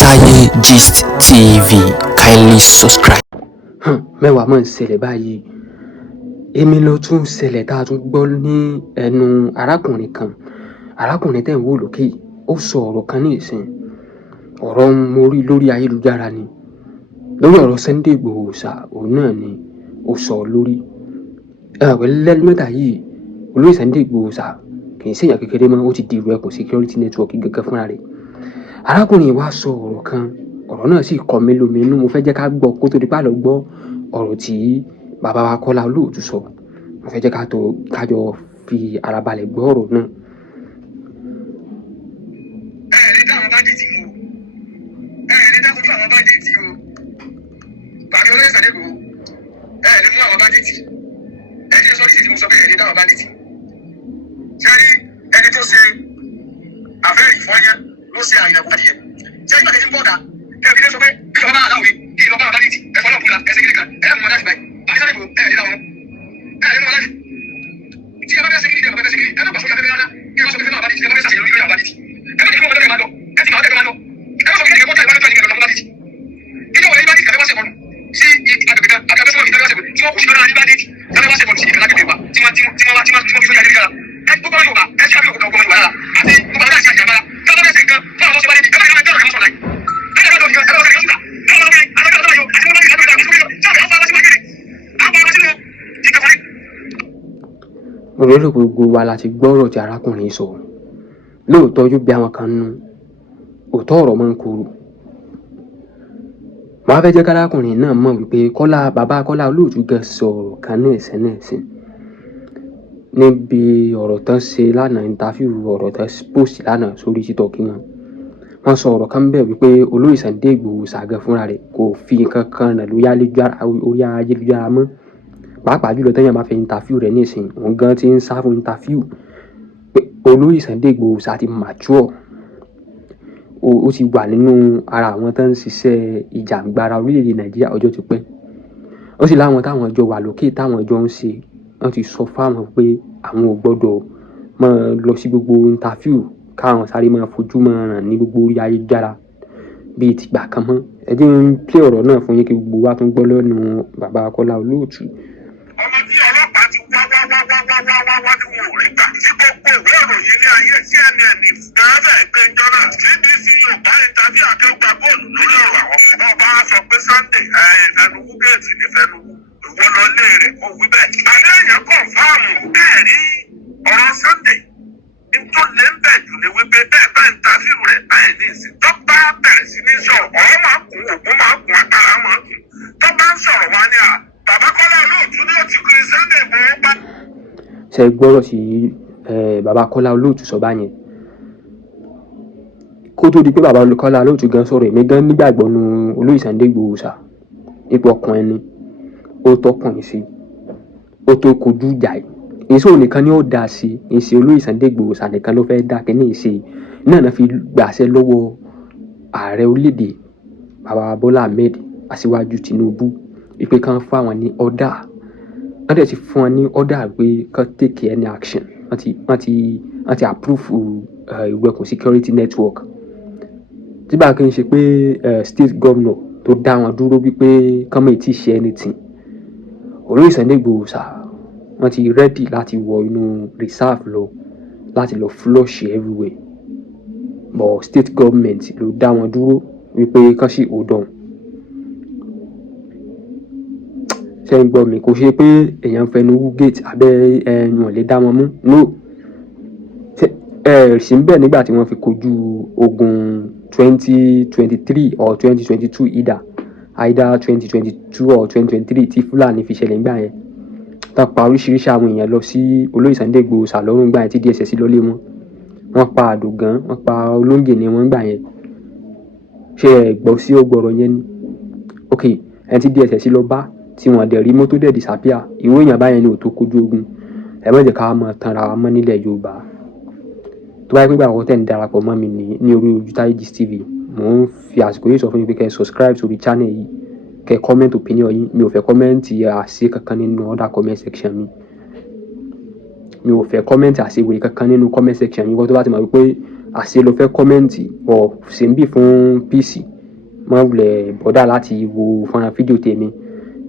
Taye Gist TV, kindly subscribe. Mẹ́wàá máa ń ṣẹlẹ̀ báyìí. Èmi ló tún ṣẹlẹ̀ tá a tún gbọ́ ní ẹnu arákùnrin kan. Arákùnrin tẹ́ ń wò lókè ó sọ ọ̀rọ̀ kan ní ìsìn. Ọ̀rọ̀ mo rí lórí ayélujára ni. Lórí ọ̀rọ̀ Sunday Igboho òun náà ni ó sọ lórí. Lẹ́nu mẹ́ta yìí olóyè Sunday Igboho kì í ṣèyàn kékeré mọ́, ó ti di ìlú ẹkùn security network gẹ́gẹ́ fúnra rẹ̀. Arákùnrin wa sọ ọ̀rọ̀ kan, ọ̀rọ̀ náà sì kọ mí lóminú. Mo fẹ́ jẹ́ ká gbọ́ kó tó di pé a lọ gbọ́ ọ̀rọ̀ tí bàbá wa Kọ́lá Olóòtú sọ. Mo fẹ́ jẹ́ ká jọ fi ara balẹ̀ gbọ́ ọ̀rọ̀ náà. Ẹni tó ṣe àfẹ́rì fọ́nyẹ́ ló ṣe àyẹ̀wòdìyẹ. Ṣé ìgbà tí ń bọ̀dà kí ọkùnrin sọ pé kí lọ́ba àdáwò mi kí lọ́ba àbá dìtì ẹ̀fọ́ náà kúnra ẹsẹ̀ kíríkà ẹ̀rẹ́ mọ̀ láti báyìí. Àbí sáré bò ẹ̀rẹ́ dáwọn ẹ̀rẹ́ mọ̀ láti. Tí ẹ bá fẹ́ ṣe kíríkà ẹ bá fẹ́ ṣe kíríkà ẹ bá pàṣẹ kíríkà rárá kí ẹ bá sọ pé fẹ́ máa bá dìtì ẹ bá fẹ́ ṣàṣeyọrí lórí àbá dìtì. Ẹ bá ti fún ọmọdé máa lọ ẹ ti máa tẹ́ máa lọ. Ẹ bá sọ kíríkà mọ́tà ìbáraẹni tó ní ìgbà dìtì. Ìjọ wọlé bá dìtì kàfẹ́ wá ṣe bọ̀lù sí agbègbè kan àti abẹ́sọ̀rọ̀ ìtàgé wá ṣe bọ̀lù tí wọ́n kù sí lọ́nà àdìbá dìtì lọ́nà wá ṣe bọ̀lù sí ìkàlá gbègbè wa tí wọ́n fi sórí ayélujára. Ẹ gbogbo ọmọ Yorùbá ẹ ṣe àbí òkúta ọgbọmọ Yorùbá rárá àti gbogbo aláìsí àjàmbá tí wọ́n bá fẹ́ ṣe nǹkan fún àwọn ọmọ ṣe bá dìtì ẹ bá yọ ẹjọ́ rẹ̀ lọ́sọ̀rọ̀ láì. Mo lérò pé gbogbo wa la ti gbọ́ ọ̀rọ̀ tí arákùnrin sọ. Lóòótọ́ yóò bí àwọn kan nú, òótọ́ ọ̀rọ̀ máa ń korò. Màá fẹ́ jẹ́ kárákùnrin náà mọ̀ wípé bàbá Kọ́lá Olóòtú gan sọ ọ̀rọ̀ kan náà ẹ̀sẹ̀ níbi ọ̀rọ̀ tán ṣe lánàá, interview ọ̀rọ̀ tán post lánàá sórí TikTok wọn. Wọ́n sọ ọ̀rọ̀ kan bẹ́ẹ̀ wípé olóyè Sunday Igboho gan fúnra rẹ̀ kò fi nǹkan kan rẹ̀ lórí ayélujára mọ́. Pàápàá jùlọ tẹ́yàn bá fẹ́ interview rẹ̀ nísìnyí, òun gan ti ń sá fún interview. Pé olóyè Sunday Igboho ti mature. Ó ti wà nínú ara àwọn tó ń ṣiṣẹ́ ìjàǹgbara orílẹ̀-èdè Nàìjíríà ọjọ́ ti pẹ́. Ó sì láwọn táwọn jọ wà lókè táwọn jọ ń ṣe. Wọ́n ti sọ fáwọn pé àwọn ò gbọdọ̀ máa lọ sí gbogbo interview káwọn sáré máa fojú máa ràn ní gbogbo orí ayélujára bíi tìgbà kan mọ́. Ẹ jẹ́ ń play ọ̀rọ̀ náà fún yín kí gbogbo wa tún gbọ́ lẹ́nu bàbá Kọ́lá Olóòtú. Ọmọ tí ọlọ́pàá ti wá tí wọn ò rí gbà tí gbogbo ìwé ìròyìn ní ayé CNN gánbẹ̀ gbẹ̀njọ́nà CBC Yorùbá ìtàbí àkẹ́gbà bọ́ọ̀lù lórí ọ̀rọ̀ àwọn ọmọ bá sọ pé Sunday ìfẹnuwú géètì ní fẹnuwú ìwọ lọ lé rẹ̀ kó wí bẹ́ẹ̀. Àdéhùn kọ̀ǹfàmù bẹ́ẹ̀ ní ọ̀rọ̀ Sunday tó lé ń bẹ̀ jù ní wípé bẹ́ẹ̀ bá ìtàfíù rẹ̀ báyìí ní ìsìn tó bá bẹ̀rẹ̀ sí ní sọ̀rọ̀ ọ̀rọ̀ máa kún ògún máa kún agbára máa kún tó bá ń sọ̀rọ̀ wá ní bàbá Kọ́lá Olóòtú ní òtí kiri Sunday Igboho pa. Ṣé gbọ́rọ̀ sí bàbá Kọ́lá Olóòtú sọ báyẹn? Kó tó di pé bàbá Kọ́lá Olóòtú gan sọ̀rọ̀, èmi gan nígbàgbọ́ nu olóyè Sunday Igboho ipò ọkùnrin ni ó tọkùnrin sí, ó tó kojú ìjà yìí. Èso nìkan ni ó dá sí, èsì olóyè Sunday Igboho nìkan ló fẹ́ dá kíní ìṣe náà fi gbàṣẹ lọ́wọ́ ààrẹ orílẹ̀-èdè bàbá Bọ́lá Ahmed Aṣíwájú Tinubu wípé kán fún àwọn ní ọ̀dà. Wọ́n dẹ̀ ti fún wọn ní ọ̀dà pé kán take any action. Wọ́n ti approve ìlú ẹkùn security network. Tí bá kí n ṣe pé state governor tó dá wọn dúró wípé kán mọ̀ tí ì ṣe anything. Olóyè Sunday Igboho wọ́n ti ready láti wọ inú reserve lọ láti lọ flush everywhere. But state government ló dá wọn dúró wípé kán sì hold on. Ṣé ń gbọ́ mi? Kò ṣe pé èèyàn fẹnuwú gate abẹ́ ẹ̀yàn lè dá wọn mú. No. Sí ń bẹ̀ nígbà tí wọ́n fi kojú ogun 2023 or 2022 either 2022 or 2023 tí Fúlàní fi ṣẹlẹ̀ nígbà yẹn. Tá pa oríṣiríṣi àwọn èèyàn lọ sí olóyè Sunday Igboho lọ́rùn gbà yẹn tí DSS lọ lé wọn. Wọ́n pa Àdògán, wọ́n pa Olóńgè ní wọn gbà yẹn. Ṣé ẹ gbọ́ sí ọgbọ̀rọ̀ yẹn ni? Ok, ẹni tí DSS lọ bá tí wọ́n dẹ̀ rí mọ́tò dẹ̀ disappear. Ìwé èèyàn báyẹn ni ò tó kojú ogun. Ẹ má jẹ́ ká mọ̀ tanra wa mọ́ nílẹ̀ Yorùbá. Tó bá yẹ pé àwọn tẹ̀ ń darapọ̀ mọ́ mi ní orí ojú Taye Gist TV, mò ń fi àsìkò yìí sọ fún yín pé kẹ́ subscribe sórí channel yìí, kẹ́ comment opinion yín. Mi ò fẹ́ comment àṣẹ kankan nínú other comment section mi ò fẹ́ comment àṣewèrè kankan nínú comment section mi. Wọ́n tó bá ti mọ̀ wípé àṣé ló fẹ́ kọ́mẹ́ǹtì ọ̀ ṣe ń bì fún píìsì má wulẹ̀ bọ́dà láti wo fọ́nrán fídíò tèmi.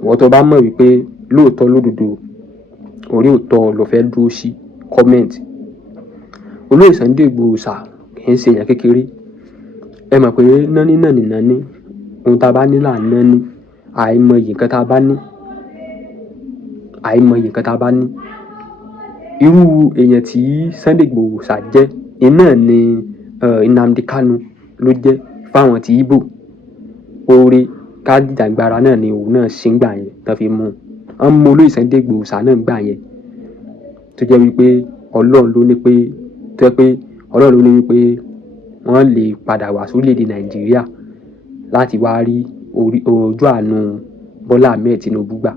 Ìwọ tó bá mọ̀ wípé lóòótọ́ lódodo orí òótọ́ ló fẹ́ dúró sí kọ́mẹ́ǹtì. Olóyè Sunday Igboho Ṣàá kì í ṣe èèyàn kékeré. Ẹ mọ̀ pé náání náà ni náání, ohun tá a bá ní là ń náání, àìmọye nǹkan tá a bá ní, àìmọye nǹkan tá a bá ní. Irú èèyàn tí Sunday Igboho Ṣàá jẹ́ iná ni Nnamdi Kanu ló jẹ́ fáwọn ti Igbo. Oore ká jìjàgbara náà ni òun náà ṣe ń gbà yẹn tán fi mú un. Wọ́n mú Olóyè Sunday Igboho Ṣàá náà gbà yẹn tó jẹ́ wípé Ọlọ́run ló ní pé wọ́n lè padà wá sórílẹ̀-èdè Nàìjíríà láti wá rí ojú àánú Bọ́lá Ahmed Tinubu gbà.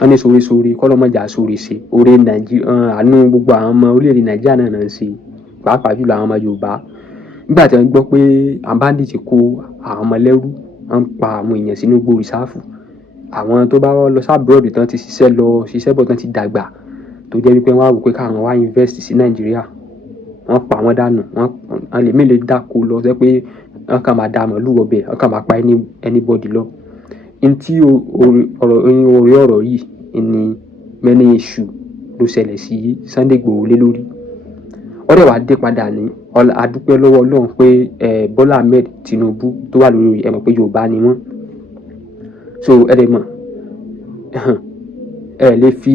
Wọ́n ní sóore kọ́lọ́run má jà sóore ṣe. Oore àánú gbogbo àwọn ọmọ orílẹ̀-èdè Nàìjíríà náà ń ṣe, pàápàá jùlọ àwọn ọmọ Yorùbá. Nígbà tí wọ́n gbọ́ pé àwọn bandit kó àwọn ọmọ lẹ́rú, wọ́n ń pa àwọn èèyàn sínú igbó rìsáàfù. Àwọn tó bá lọ sí abroad tán ti ṣiṣẹ́ bọ̀ tán ti dàgbà tó jẹ́ wípé wọ́n á wò pé káwọn wá invest sí Nàìjíríà, wọ́n pa wọ́n dànù. Wọ́n lè mélòó dáko lọ sẹ́ pé wọ́n kàn máa da màálù ọbẹ̀, wọ́n kàn máa pa anybody lọ. Ntí orí ọ̀rọ̀ yìí ni many issue ló ṣẹlẹ̀ sí Sunday Igboho lé lórí. Ó dẹ̀ wá dé padà ní adúpẹ́ lọ́wọ́ Ọlọ́run pé Bọ́lá Ahmed Tinubu tó wà lórí ẹ mọ̀ pé Yorùbá ni wọ́n. So ẹ dẹ̀ mọ̀ ẹ lè fi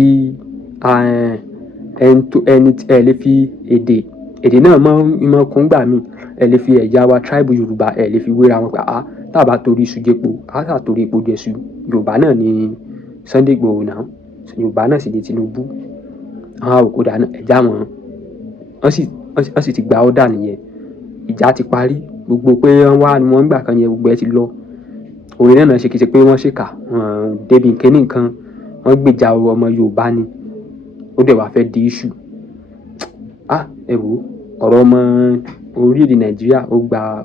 èdè náà mọ́ kún gbà mí. Ẹ lè fi ẹ̀yà wa tribe Yorùbá ẹ lè fi wéra wọn pé tá bá torí iṣu jẹpo á sà torí epo jẹṣu. Yorùbá náà ni Sunday Igboho náà, Yorùbá náà sì ni Tinubu. Àwọn òkúta náà ẹ̀já wọn wọ́n sì ti gba ọ́dà nìyẹn. Ìjà ti parí, gbogbo pé wọ́n gbà kan yẹn gbogbo ẹ ti lọ. Oore náà ṣe kì í ṣe pé wọ́n ṣèkà débi nkíní nǹkan, wọ́n gbèjà ọmọ Yorùbá ni. Ó dẹ̀ wá fẹ́ di issue. Ẹ wò ọ̀rọ̀ ọmọ orílẹ̀-èdè Nàìjíríà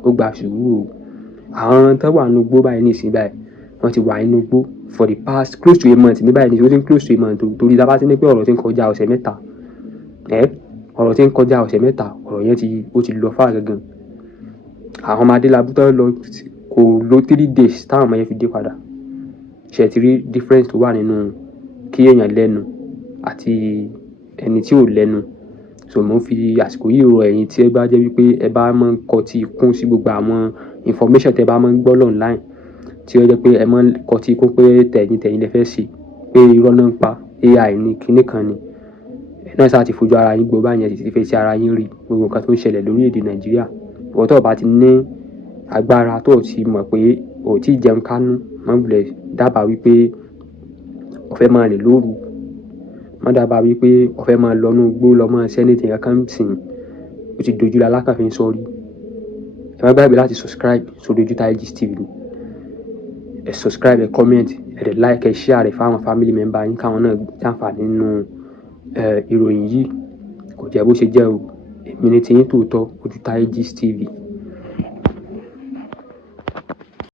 ó gba sùúrù o. Àwọn tó wà nínú igbó báyìí nísìnyí báyìí wọ́n ti wà nínú igbó for the past close to a month ní báyìí nísìnyí ó ti ń close to a month torí tá a bá ti ní pé ọ̀rọ̀ ti ń kọjá ọ̀sẹ̀ mẹ́ta. Ọ̀rọ̀ ti ń kọjá ọ̀sẹ̀ mẹ́ta, ọ̀rọ̀ yẹn ó ti lọ far gangan. Àwọn ọmọ Adélabú tó lọ kò lo 3 days táwọn ọmọ yẹn fi dé padà. Ṣé ti rí difference tó wà nínú kí èèyàn lẹ́nu àti ẹni tí ò lẹ́nu. So mo fi àsìkò yìí rọ̀ ẹ̀yin tí ẹ bá jẹ́ wípé ẹ bá máa ń kọtí ikún sí gbogbo àwọn information tẹ bá máa ń gbọ́ online tí ó jẹ́ pé ẹ máa ń kọtí ikún pé tẹ̀yin lẹ fẹ́ ṣe pé irọ́ náà ń pa AI ní kinní kan ni. Náà sáà ti fojú ara yín gbọ́ báyẹn ti fẹ́ sí ara yín rí gbogbo nǹkan tó ń ṣẹlẹ̀ lórílẹ̀-èdè Nàìjíríà. Ìwọ tó bá ti ní agbára tó ti mọ̀ pé ò tí ì jẹun kánú, má wulẹ̀ dábàá wípé o fẹ́ máa rìn lóru. Má dábàá wípé o fẹ́ máa lọ inú igbó lọ máa ṣe anything kankan sìn. Ó ti dojú lálákàfin sọ́rí. Ẹ má gbàgbé láti subscribe sórí Ojútáyé Gist TV. Ẹ subscribe, ẹ comment, ẹ dẹ̀ like, ẹ share rẹ̀ fáwọn family member yín káwọn náà jàǹfààní nínú ìròyìn yìí. Kò jẹ́ bó ṣe jẹ́ o. Èmi ni tiyín tòótọ́, Ojútáyé Gist TV.